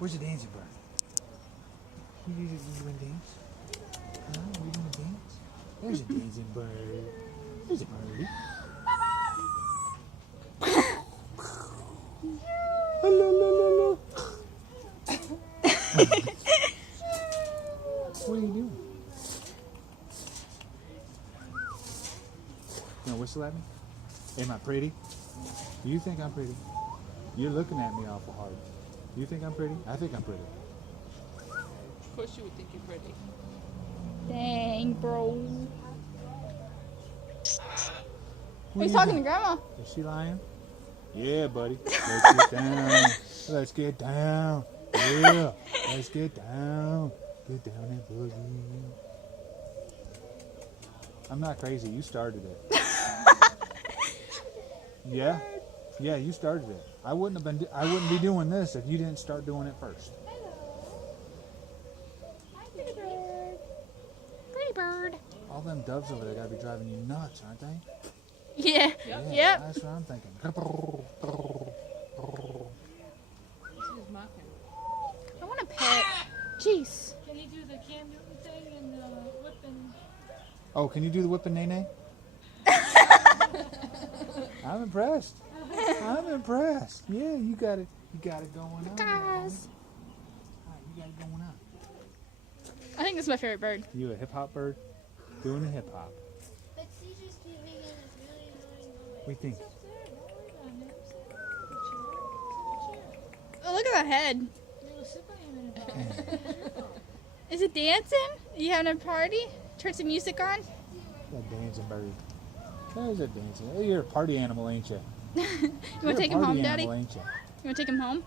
Where's the dancing bird? You gonna dance? Huh? You gonna dance? There's a dancing bird. There's a birdie. Hello, hello, hello. What are you doing? You gonna whistle at me? Am I pretty? You think I'm pretty? You're looking at me awful hard. You think I'm pretty? I think I'm pretty. Of course you would think you're pretty. Dang, bro. What He's are you talking to doing? Grandma. Is she lying? Yeah, buddy. Let's get down. Let's get down. Yeah. Let's get down. Get down and boogie. I'm not crazy. You started it. Yeah. Yeah, you started it. I wouldn't be doing this if you didn't start doing it first. Pretty bird. Pretty bird. All them doves over there gotta be driving you nuts, aren't they? Yeah. Yeah, Yep. that's what I'm thinking. This is mocking. I want a pet. Jeez. Can you do the Cam Newton thing and whipping? Oh, can you do the whipping nay? I'm impressed. I'm impressed. Yeah, you got it. You got it going on. Guys. You got it going on. I think this is my favorite bird. You a hip hop bird? Doing a hip hop. But Caesar's keeping in this really annoying noise. What do you think? Oh, look at that head. Is it dancing? You having a party? Turn some music on? That dancing bird. There's a dancing. Hey, you're a party animal, ain't you? You You're want to take a him party home, Daddy? animal, ain't you? You want to take him home?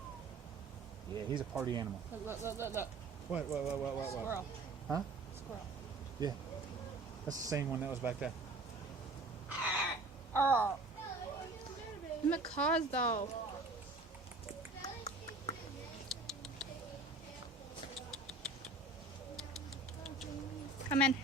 Yeah, he's a party animal. Look. What? Squirrel. Huh? Squirrel. Yeah. That's the same one that was back there. Oh. The macaws, though. Come in.